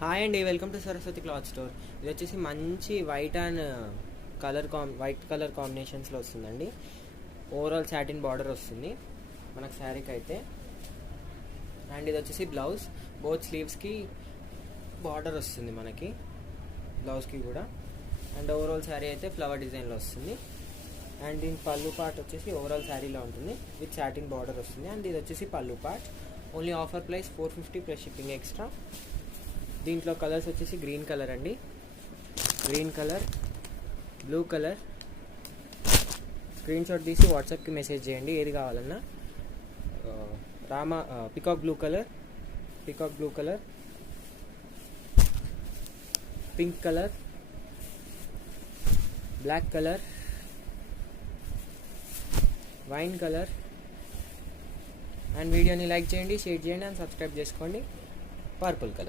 Hi అండి, welcome to Saraswati cloth store. ఇది వచ్చేసి మంచి వైట్ అండ్ వైట్ కలర్ కాంబినేషన్స్లో వస్తుందండి. ఓవరాల్ సాటిన్ బార్డర్ వస్తుంది మనకు శారీకి అయితే. అండ్ ఇది వచ్చేసి బ్లౌజ్, బోత్ స్లీవ్స్కి బార్డర్ వస్తుంది మనకి, బ్లౌజ్కి కూడా. అండ్ ఓవరాల్ శారీ అయితే ఫ్లవర్ డిజైన్లో వస్తుంది. అండ్ దీని పళ్ళు పార్ట్ వచ్చేసి ఓవరాల్ శారీలో ఉంటుంది విత్ సాటిన్ బార్డర్ వస్తుంది. అండ్ ఇది వచ్చేసి పళ్ళు part. Only offer price 450 plus shipping extra. దీంట్లో కలర్స్ వచ్చేసి గ్రీన్ కలర్ అండి, green colour, blue colour. Screenshot తీసి వాట్సాప్కి మెసేజ్ చేయండి ఏది కావాలన్నా. Peacock blue colour, pink colour, black colour, wine colour. And వీడియోని లైక్ చేయండి, షేర్ చేయండి అండ్ సబ్స్క్రైబ్ చేసుకోండి. Purple colour.